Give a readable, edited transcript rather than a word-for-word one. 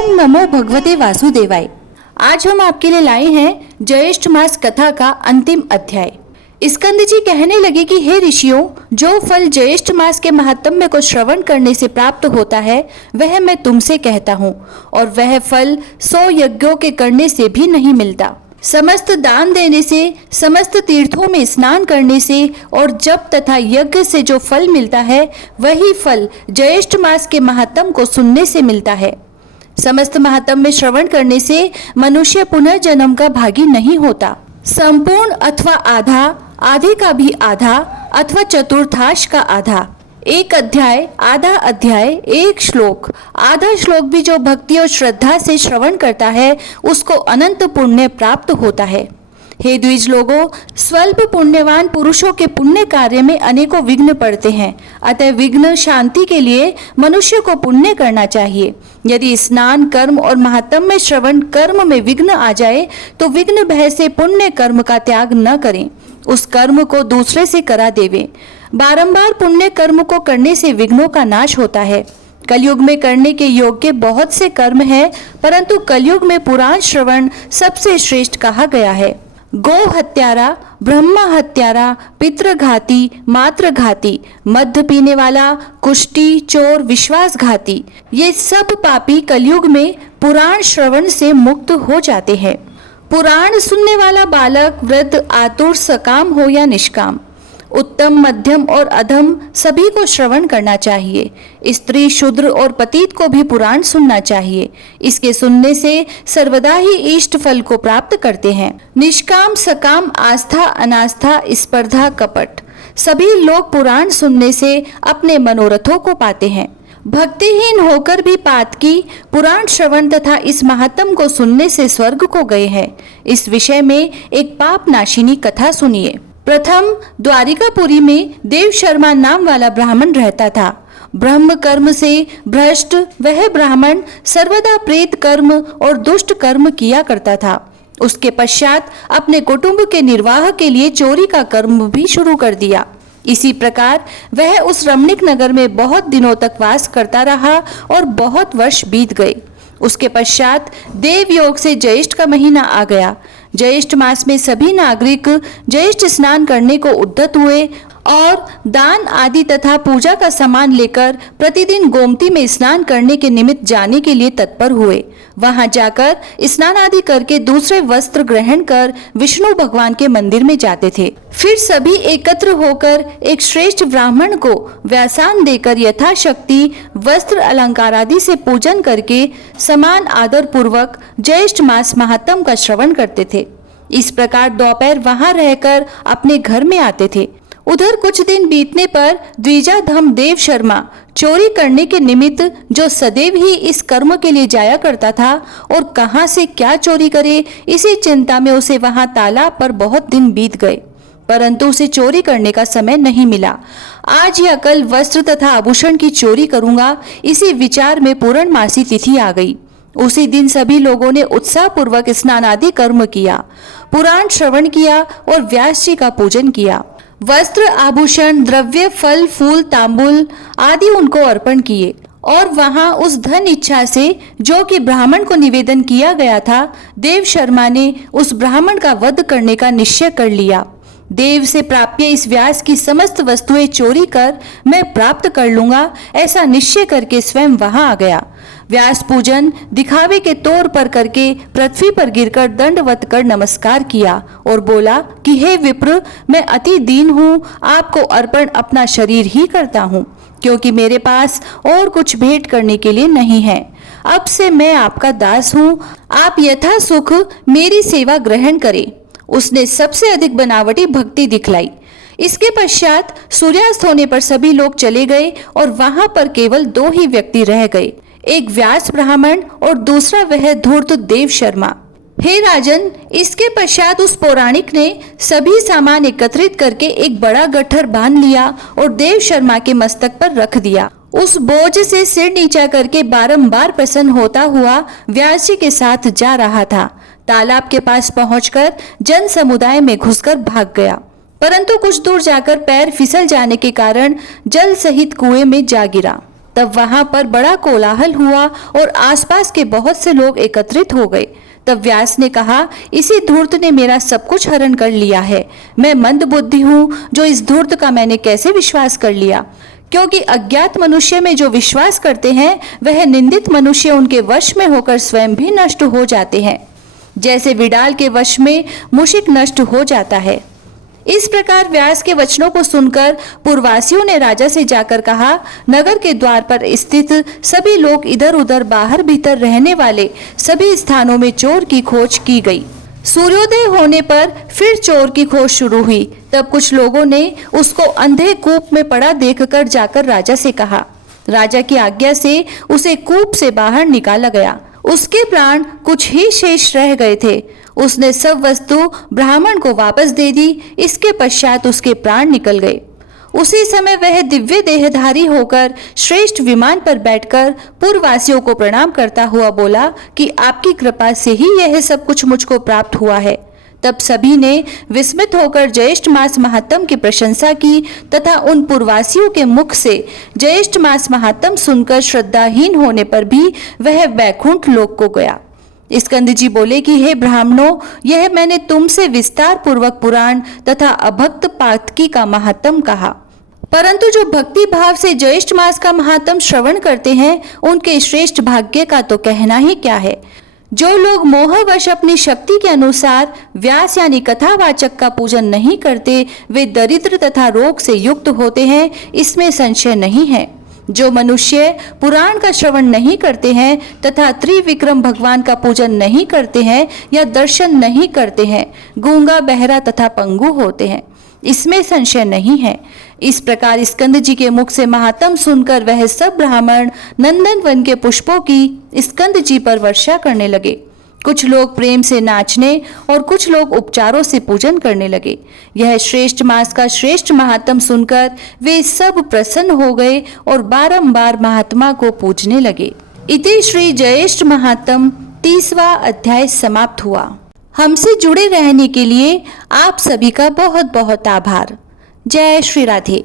ओम नमो भगवते वासुदेवाय। आज हम आपके लिए लाए हैं ज्येष्ठ मास कथा का अंतिम अध्याय। स्कंद जी कहने लगे कि हे ऋषियों, जो फल ज्येष्ठ मास के महात्म्य को श्रवण करने से प्राप्त होता है वह मैं तुमसे कहता हूँ, और वह फल 100 यज्ञों के करने से भी नहीं मिलता। समस्त दान देने से, समस्त तीर्थों में स्नान करने से और जप तथा यज्ञ से जो फल मिलता है वही फल ज्येष्ठ मास के महात्म्य को सुनने से मिलता है। समस्त महात्म्य श्रवण करने से मनुष्य पुनर्जन्म का भागी नहीं होता। संपूर्ण अथवा आधा, आधे का भी आधा अथवा चतुर्थांश का आधा। एक अध्याय, आधा अध्याय, एक श्लोक। आधा श्लोक भी जो भक्ति और श्रद्धा से श्रवण करता है उसको अनंत पुण्य प्राप्त होता है। हे द्विज लोगों, स्वल्प पुण्यवान पुरुषों के पुण्य कार्य में अनेकों विघ्न पड़ते हैं। अतः विघ्न शांति के लिए मनुष्य को पुण्य करना चाहिए। यदि स्नान, कर्म और महात्म्य श्रवण कर्म में विघ्न आ जाए तो विघ्न भय से पुण्य कर्म का त्याग न करें, उस कर्म को दूसरे से करा देवें। बारंबार पुण्य कर्म को करने से विघ्नों का नाश होता है। कलयुग में करने के योग्य बहुत से कर्म हैं, परंतु कलयुग में पुराण श्रवण सबसे श्रेष्ठ कहा गया है। गो हत्यारा, ब्रह्मा हत्यारा, पितृघाती, मातृघाती, मद्य पीने वाला, कुष्टी, चोर, विश्वासघाती, ये सब पापी कलयुग में पुराण श्रवण से मुक्त हो जाते हैं। पुराण सुनने वाला बालक, वृद्ध, आतुर, सकाम हो या निष्काम, उत्तम, मध्यम और अधम सभी को श्रवण करना चाहिए। स्त्री, शूद्र और पतित को भी पुराण सुनना चाहिए। इसके सुनने से सर्वदा ही इष्ट फल को प्राप्त करते हैं। निष्काम, सकाम, आस्था, अनास्था, स्पर्धा, कपट सभी लोग पुराण सुनने से अपने मनोरथों को पाते हैं। भक्तिहीन होकर भी पातकी पुराण श्रवण तथा इस महात्म को सुनने से स्वर्ग को गए हैं। इस विषय में एक पाप नाशिनी कथा सुनिए। प्रथम द्वारिकापुरी में देव शर्मा नाम वाला ब्राह्मण रहता था। ब्रह्म कर्म से भ्रष्ट वह ब्राह्मण सर्वदा प्रेत कर्म और दुष्ट कर्म किया करता था। उसके पश्चात अपने कुटुंब के निर्वाह के लिए चोरी का कर्म भी शुरू कर दिया। इसी प्रकार वह उस रमणीक नगर में बहुत दिनों तक वास करता रहा और बहुत वर्ष बीत गए। उसके पश्चात देव योग से ज्येष्ठ का महीना आ गया। ज्येष्ठ मास में सभी नागरिक ज्येष्ठ स्नान करने को उद्यत हुए और दान आदि तथा पूजा का सामान लेकर प्रतिदिन गोमती में स्नान करने के निमित्त जाने के लिए तत्पर हुए। वहां जाकर स्नान आदि करके दूसरे वस्त्र ग्रहण कर विष्णु भगवान के मंदिर में जाते थे। फिर सभी एकत्र होकर एक श्रेष्ठ ब्राह्मण को व्यासान देकर यथाशक्ति वस्त्र अलंकार आदि से पूजन करके समान आदर पूर्वक ज्येष्ठ मास महात्म का श्रवण करते थे। इस प्रकार दोपहर वहां रहकर अपने घर में आते थे। उधर कुछ दिन बीतने पर द्विजाधम देव शर्मा चोरी करने के निमित्त, जो सदैव ही इस कर्म के लिए जाया करता था और कहां से क्या चोरी करे इसी चिंता में उसे वहां तालाब पर बहुत दिन बीत गए, परंतु उसे चोरी करने का समय नहीं मिला। आज या कल वस्त्र तथा आभूषण की चोरी करूंगा, इसी विचार में पूर्णमासी तिथि आ गई। उसी दिन सभी लोगों ने उत्साह पूर्वक स्नान आदि कर्म किया, पुराण श्रवण किया और व्यास जी का पूजन किया। वस्त्र, आभूषण, द्रव्य, फल, फूल, तांबूल आदि उनको अर्पण किए और वहां उस धन इच्छा से जो कि ब्राह्मण को निवेदन किया गया था, देव शर्मा ने उस ब्राह्मण का वध करने का निश्चय कर लिया। देव से प्राप्य इस व्यास की समस्त वस्तुएं चोरी कर मैं प्राप्त कर लूंगा, ऐसा निश्चय करके स्वयं वहां आ गया। व्यास पूजन दिखावे के तौर पर करके पृथ्वी पर गिरकर दंडवत कर नमस्कार किया और बोला कि हे विप्र, मैं अति दीन हूँ, आपको अर्पण अपना शरीर ही करता हूँ, क्योंकि मेरे पास और कुछ भेंट करने के लिए नहीं है। अब से मैं आपका दास हूँ, आप यथा सुख मेरी सेवा ग्रहण करें। उसने सबसे अधिक बनावटी भक्ति दिखलाई। इसके पश्चात सूर्यास्त होने पर सभी लोग चले गए और वहां पर केवल 2 ही व्यक्ति रह गए, एक व्यास ब्राह्मण और दूसरा वह धूर्त देव शर्मा। हे राजन, इसके पश्चात उस पौराणिक ने सभी सामान एकत्रित करके एक बड़ा गट्ठर बांध लिया और देव शर्मा के मस्तक पर रख दिया। उस बोझ से सिर नीचा करके बारंबार प्रसन्न होता हुआ व्यास जी के साथ जा रहा था। तालाब के पास पहुंचकर जन समुदाय में घुसकर भाग गया, परंतु कुछ दूर जाकर पैर फिसल जाने के कारण जल सहित कुएं में जा गिरा। तब वहां पर बड़ा कोलाहल हुआ और आसपास के बहुत से लोग एकत्रित हो गए। तब व्यास ने कहा, इसी धूर्त ने मेरा सब कुछ हरण कर लिया है। मैं मंद बुद्धि हूँ, जो इस धूर्त का मैंने कैसे विश्वास कर लिया? क्योंकि अज्ञात मनुष्य में जो विश्वास करते हैं वह निंदित मनुष्य उनके वश में होकर स्वयं भी नष्ट हो जाते हैं, जैसे विडाल के वश में मूषिक नष्ट हो जाता है। इस प्रकार व्यास के वचनों को सुनकर पुरवासियों ने राजा से जाकर कहा, नगर के द्वार पर स्थित सभी लोग इधर उधर बाहर भीतर रहने वाले सभी स्थानों में चोर की खोज की गई। सूर्योदय होने पर फिर चोर की खोज शुरू हुई। तब कुछ लोगों ने उसको अंधे कूप में पड़ा देखकर जाकर राजा से कहा। राजा की आज्ञा से उसे कूप से बाहर निकाला गया। उसके प्राण कुछ ही शेष रह गए थे। उसने सब वस्तु ब्राह्मण को वापस दे दी। इसके पश्चात उसके प्राण निकल गए। उसी समय वह दिव्य देहधारी होकर श्रेष्ठ विमान पर बैठकर पुरवासियों को प्रणाम करता हुआ बोला कि आपकी कृपा से ही यह सब कुछ मुझको प्राप्त हुआ है। तब सभी ने विस्मित होकर ज्येष्ठ मास महात्म की प्रशंसा की तथा उन पुरवासियों के मुख से ज्येष्ठ मास महात्म सुनकर श्रद्धाहीन होने पर भी वह वैकुंठ लोक को गया। स्कंद जी बोले कि हे ब्राह्मणों, यह मैंने तुमसे विस्तार पूर्वक पुराण तथा अभक्त पातकी का महात्म कहा, परंतु जो भक्ति भाव से ज्येष्ठ मास का महात्म श्रवण करते हैं उनके श्रेष्ठ भाग्य का तो कहना ही क्या है। जो लोग मोहवश अपनी शक्ति के अनुसार व्यास यानी कथावाचक का पूजन नहीं करते वे दरिद्र तथा रोग से युक्त होते हैं, इसमें संशय नहीं है। जो मनुष्य पुराण का श्रवण नहीं करते हैं तथा त्रिविक्रम भगवान का पूजन नहीं करते हैं या दर्शन नहीं करते हैं, गूंगा बहरा तथा पंगु होते हैं, इसमें संशय नहीं है। इस प्रकार स्कंद जी के मुख से महात्म सुनकर वह सब ब्राह्मण नंदन वन के पुष्पों की स्कंद जी पर वर्षा करने लगे। कुछ लोग प्रेम से नाचने और कुछ लोग उपचारों से पूजन करने लगे। यह श्रेष्ठ मास का श्रेष्ठ महात्म सुनकर वे सब प्रसन्न हो गए और बारंबार महात्मा को पूजने लगे। इति श्री ज्येष्ठ महात्म 30वां अध्याय समाप्त हुआ। हमसे जुड़े रहने के लिए आप सभी का बहुत बहुत आभार। जय श्री राधे।